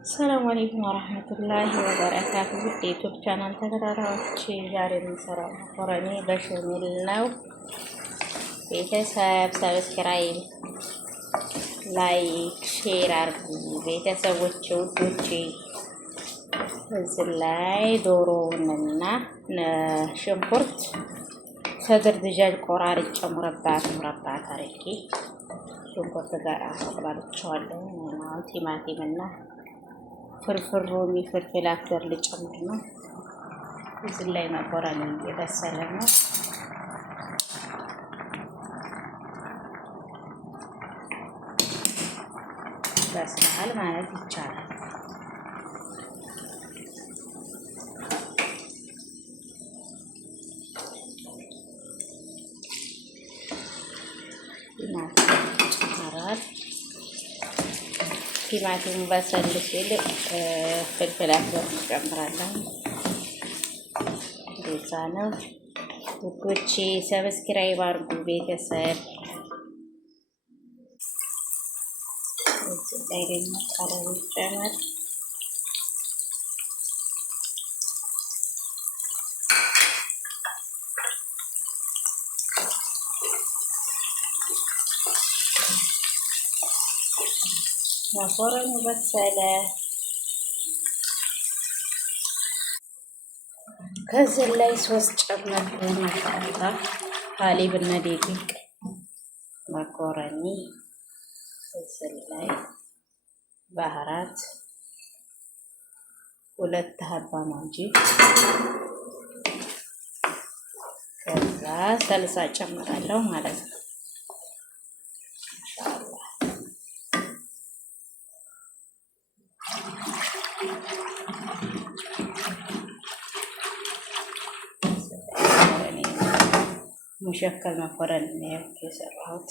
السلام عليكم ورحمة الله وبركاته. ዩቲዩብ ቻናል ተከታታዮች ዛሬ የምንሰራው መኮረኒ በሸሜል ነው። ቤተሰብ ሰብስክራይብ፣ ላይክ፣ ሼር አድርጉ ቤተሰቦች ውዶቼ። እዚህ ላይ ዶሮውንና ሽንኩርት ሰድር ድጃጅ ቆራርጬ ሙረባት አድርጌ ሽንኩርት ጋር አቆላልቼዋለሁ። ቲማቲም እና ፍርፍር ሮሚ ፍልፍል አፍደር ልጨምር ነው። እዚህ ላይ መኮረኒ የበሰለ ነው። በስሏል ማለት ይቻላል። ቲማቲሙ በሰል ሲል ፍልፍል አፍደር ጨምራለሁ። እንደዛ ነው ውዶቼ። ሰብስክራይብ አድርጉ ቤተሰብ። እዚህ ላይ ደግሞ ቀረብ ጨምር መኮረኒ በሰለ። ከዚህ ላይ ሶስት ጨምር ማሻአላ ሀሊብ እና ደቂቅ መኮረኒ። እዚህ ላይ ባህራት 2 ሀባ ማንጂ፣ ከዛ ሰልሳ ጨምራለሁ ማለት ነው። ሙሸከል መኮረኒ ነው የሰራሁት።